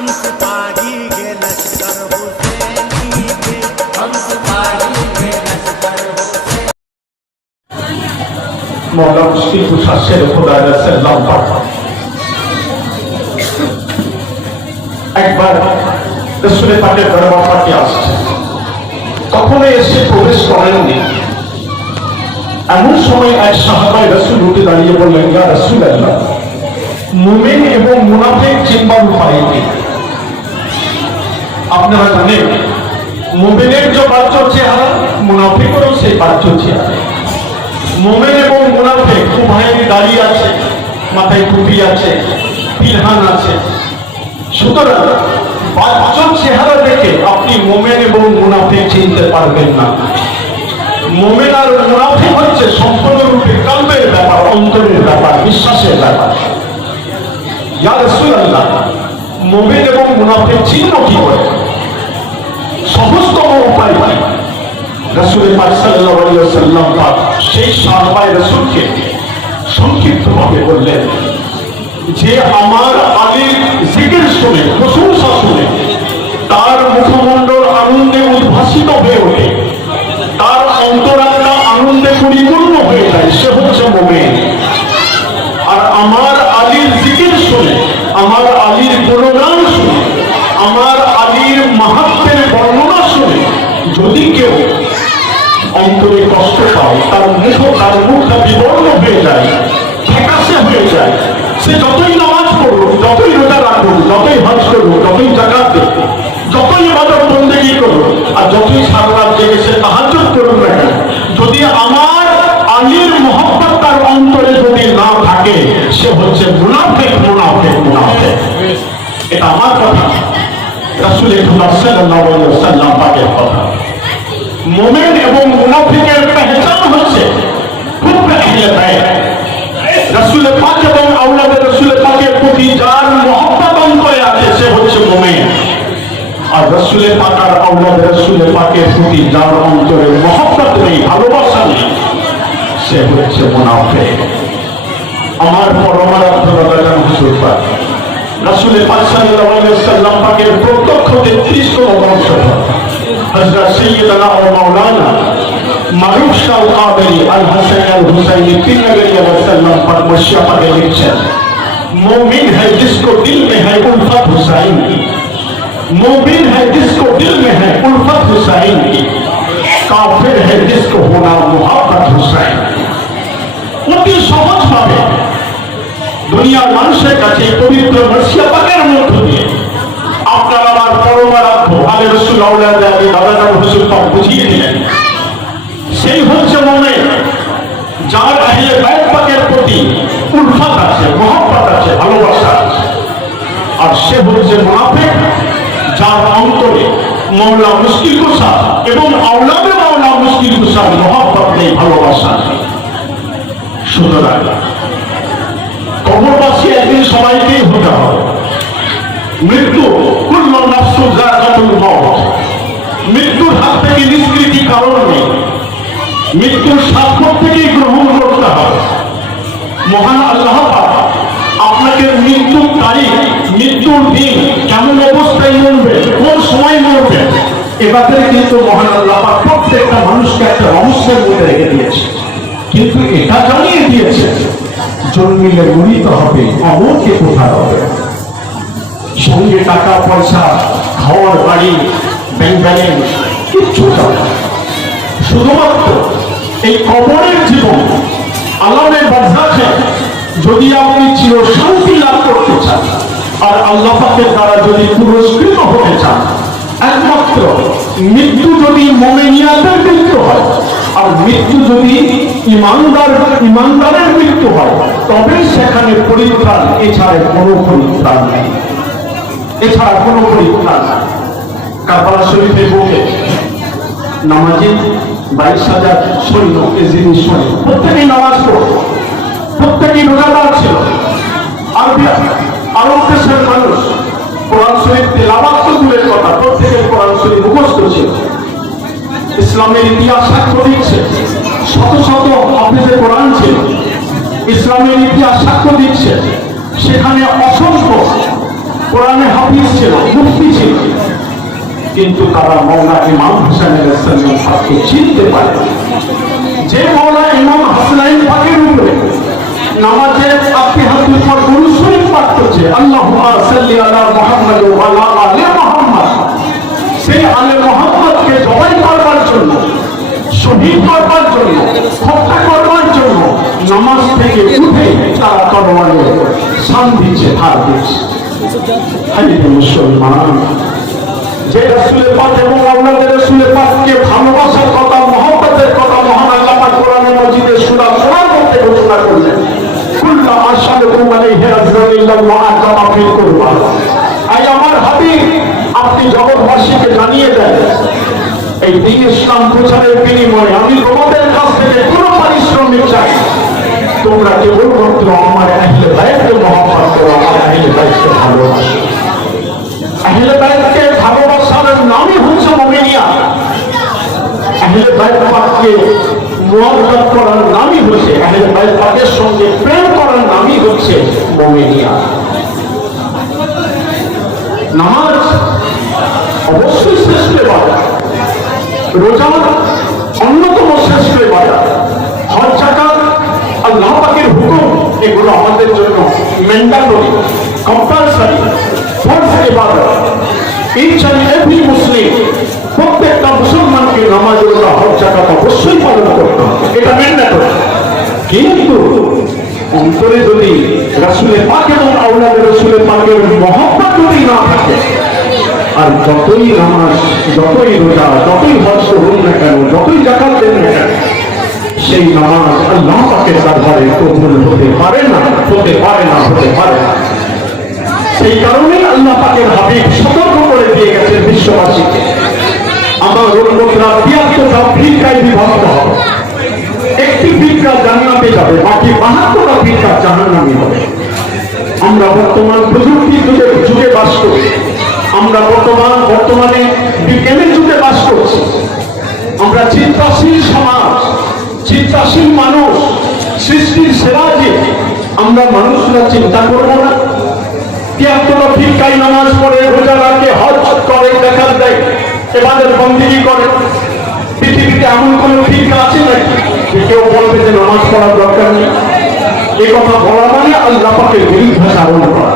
हम सिपाही ये लश्कर हुसैनी के, हम सिपाही ये लश्कर हुसैनी। मौला मुश्किल कुशा शेर खुदा सल्लल्लाहु अलैहि একবার রাসূলের পাকের দরবার পাকে আসছে, কখনো এসে প্রবেশ করেননি। এমন সময় এক সাহাবায়ে রাসূল উঠে দাঁড়িয়ে বললেন, ইয়া রাসূলুল্লাহ, মুমিন এবং মুনাফিক চিনবার উপায় কি? আপনারা জানেন মুমিনের যে বাহ্য চেহারা, মুনাফিকেরও সেই বাহ্য চেহারা। মুমিন এবং মুনাফিক উভয়েরই দাড়ি আছে, মাথায় টুপি আছে, পিলহান আছে। সুতরাং বাহ্য চেহারা দেখে আপনি মুমিন এবং মুনাফিক চিনতে পারবেন না। মুমিন আর মুনাফিক হচ্ছে সম্পূর্ণরূপে কলবের ব্যাপার, অন্তরের ব্যাপার, বিশ্বাসের ব্যাপার। ইয়া রাসূলুল্লাহ, মুমিন এবং মুনাফিক চিহ্ন কি করে? সহজতম উপায় কি? রাসূল পাক সাল্লাল্লাহু আলাইহি ওয়াসাল্লাম সেই সাহাবায়ে রাসূলকে সংক্ষিপ্তভাবে বললেন যে আমার আলীর জিকির শুনে, প্রশংসা শুনে তার মুখমণ্ডল আনন্দে উদ্ভাসিত হয়ে ওঠে, তার অন্তরাত্মা আনন্দে পরিপূর্ণ হয়ে যায়, সে হচ্ছে মুমিন। আর আমার আলীর জিকির শুনে, আমার আলীর গুণগান শুনে, আমার আলীর মাহাত্ম্যের বর্ণনা শুনে যদি কেউ অন্তরে কষ্ট পায়, তার মুখটা বিবর্ণ হয়ে যায়, ফ্যাকাশে হয়ে যায়, সে যতই নামাজ পড়ুক, যতই রোজা রাখুক, যতই হজ করুক, যতই যাকাত দেব, যতই ইবাদত বন্দেগী করুক, আর যতই সারা রাত জেগে সে তাহাজ্জুদ করুক না কেন, যদি আমার আলীর মহব্বত তার অন্তরে যদি না থাকে, সে হচ্ছে মুনাফিক, মুনাফিক, মুনাফিক। এটা আমার কথা, রাসূল সাল্লাল্লাহু আলাইহি ওয়াসাল্লাম পাকের কথা। মুমিন এবং মুনাফিকের পহচান হচ্ছে হুব্বে আহলে বাইত। রাসূল পাক এবং আওলাদে রাসূল পাকের প্রতি যার মহব্বত অন্তরে আছে, সে হচ্ছে মুমিন। আর রাসূল পাক আর আওলাদে রাসূল পাকের প্রতি যার অন্তরে মহব্বত নেই, ভালোবাসা নেই, সে হচ্ছে মুনাফিক। আমার পরমারাধ্য দাদা হুজুর পাক রাসূল পাক সাল্লাল্লাহু আলাইহি ওয়াসাল্লাম পাকের প্রত্যক্ষ 33তম বংশধর হযরত সাইয়্যিদানা ও মাওলানা মারুফ শাহ কাদেরী আল হাসান আল হুসাইনি তিননগরী ওয়াসাল্লাম পাক মশিয়া পাকে লিখছেন, মুমিন হ্যায় জিসকো দিল মে হ্যায় উলফত হুসাইন কি, মুমিন হ্যায় জিসকো দিল মে হ্যায় উলফত হুসাইন কি, কাফির হ্যায় জিসকো হোনা মুহাব্বত হুসাইন। অতি সহজভাবে দুনিয়ার মানুষের কাছে পবিত্র মশিয়া পাকের মধ্য দিয়ে আপনার আমার পরমারাধ্য আলী রাসূল আওলাদ আলী দাদা হুজুর পাক বুঝিয়ে দিলেন, সেই হচ্ছে মুমিন যার আহলে বাইত পাকের প্রতি উলফত আছে, মহব্বত আছে, ভালোবাসা আছে। আর সে হচ্ছে মুনাফিক যার অন্তরে মওলা মুশকিল কুশা এবং আওলাদে মাওলা মুশকিল কুশার মহব্বত নেই, ভালোবাসা নেই। সুতরাং কবরবাসী একদিন সবাইকেই হতে হবে। মৃত্যু কুল্লু নাফসুন যায়কাতুল মাউত, মৃত্যুর হাত থেকে নিষ্কৃতি কারণ নেই, মৃত্যুর স্বাদ প্রত্যেকেই গ্রহণ করতে হবে। মহান আল্লাহ পাক আপনাকে মৃত্যুর তারিখ, মৃত্যুর দিন, কেমন অবস্থায় মরবে, কোন সময় মরবে, এ ব্যাপারে কিন্তু মহান আল্লাহ পাক প্রত্যেকটা মানুষকে একটা রহস্যের মধ্যে রেখে দিয়েছে। কিন্তু এটা জানিয়ে দিয়েছে জন্মিলে মরিতে হবে, অমরকে কোথায় হবে। সঙ্গে টাকা পয়সা, খাওয়ার বাড়ি, ব্যাংক ব্যালেন্স কিচ্ছু চাই না, শুধুমাত্র এই কবরের জীবন, আলামের বারজাখে যদি আপনি চির শান্তি লাভ করতে চান আর আল্লাহ পাকের দ্বারা যদি পুরস্কৃত হতে চান, একমাত্র মৃত্যু যদি মুমিনিয়াতের মৃত্যু হয় আর মৃত্যু যদি ইমানদারের মৃত্যু হয়, তবে সেখানে পরিত্রাণ, এছাড়া কোনো পরিত্রাণ নেই, এছাড়া কোনো পরিত্রাণ নেই। কারবালা শরীফের বুকে নামাজি 22,000 সৈন্য এজিনি সৈন্য, প্রত্যেকেই নামাজ পড়ত, প্রত্যেকেই রোজাদার ছিল। আরব দেশের মানুষ কোরআন শরীফ তেলাওয়াত তো দূরের কথা, প্রত্যেকের কোরআন শরীফ মুখস্থ ছিল। ইসলামের ইতিহাস সাক্ষ্য দিচ্ছে শত শত হাফেজে কোরআন ছিল, ইসলামের ইতিহাস সাক্ষ্য দিচ্ছে সেখানে অসংখ্য কোরআনে হাফিজ ছিল, মুফতি ছিল, কিন্তু তারা মৌলা ইমাম হোসেন আলাইহিস সালাম পাককে চিনতে পারে। যে মৌলা ইমাম হাসানাইন পাকের উপরে নামাজের আপনি হাতের উপর দুরূদ শরীফ পাঠ করছে, আল্লাহুম্মা সাল্লি আলা মুহাম্মাদ ওয়া আলা আলি মুহাম্মাদ, সেই আলে মুহাম্মদকে জবাই করবার জন্য, শহীদ করবার জন্য, হত্যা করবার জন্য নামাজ থেকে উঠে তারা তরবারে শান দিচ্ছে, ধার দিচ্ছে। হায় মুসলমান, যে রাসূলের পাক এবং আল্লাহর রাসূলের পাককে ভালোবাসার কথা, মহব্বতের কথা মহান আল্লাহ পাক কোরআনে মাজিদে সূরা কোরআন মধ্যে ঘোষণা করলেন, কুল্লা আশহাদুকুম আলাইহি রাসূলুল্লাহ কামা ফিল কুরবান। আই আমার হাবিব, আপনি জগৎবাসীকে জানিয়ে দেন, এই দ্বীন ইসলাম প্রচারের বিনিময়ে আমি তোমাদের কাছ থেকে কোনো পারিশ্রমিক চাই, তোমরা কেবলমাত্র আমার আহলে বাইতকে মহব্বত করো, আমার আহলে বাইতকে ভালোবাসো। আহলে বাইতকে ভালোবাসার নামই হচ্ছে মুমিনিয়া। আহলে বাইত পাককে মুহাব্বত করার নামই হচ্ছে, আহলে বাইত পাকের সঙ্গে প্রেম করার নামই হচ্ছে মুমিনিয়া। নামাজ অবশ্যই শ্রেষ্ঠ ইবাদত, রোজা অন্যতম শ্রেষ্ঠ ইবাদত, হজ যাকাত আল্লাহ পাকের হুকুম, এগুলো আমাদের জন্য ম্যান্ডেটরি, কম্পালসরি, ফরজ ইবাদত। ইচ এন্ড এভরি মুসলিম, প্রত্যেকটা মুসলমানকে নামাজ রোজা হজ যাকাত অবশ্যই পালন করতে হবে, এটা ম্যান্ডেটরি। কিন্তু অন্তরে যদি রাসূলের পাক এবং আওলাদের রাসূলের পাকের মহব্বত যদি না থাকে, আর যতই নামাজ, যতই রোজা, যতই হজ করুন না কেন, যতই যাকাত দেন না কেন, সেই নামাজ আল্লাহ পাকের দরবারে কবুল হতে পারে না, হতে পারে না, হতে পারে না। সেই কারণেই আল্লাহ পাকের হাবিব সতর্ক করে দিয়ে গেছে বিশ্ববাসীকে, আমার উম্মতরা ৭২টা ফিরকায় বিভক্ত হবে, একটি ফিরকা জান্নাতে যাবে, বাকি ৭২টা ফিরকা জাহান্নামী হবে। আমরা বর্তমান প্রযুক্তির যুগে বাস করি, আমরা বর্তমানে বিজ্ঞানের যুগে বাস করছি। আমরা চিন্তাশীল সমাজ, চিন্তাশীল মানুষ, সৃষ্টির সেরা যে আমরা মানুষরা চিন্তা করবো না? ৭২টা ফিরকায় নামাজ পড়ে, রোজা রাখে, হজ করে, দেখার দেয়, ইবাদত বন্দেগী করে। পৃথিবীতে এমন কোন ফিরকা আছে নাকি যে কেউ বলবে যে নামাজ পড়ার দরকার নেই? এই কথা বলা মানে আল্লাহ পাকের বিরুদ্ধে চারণ করা।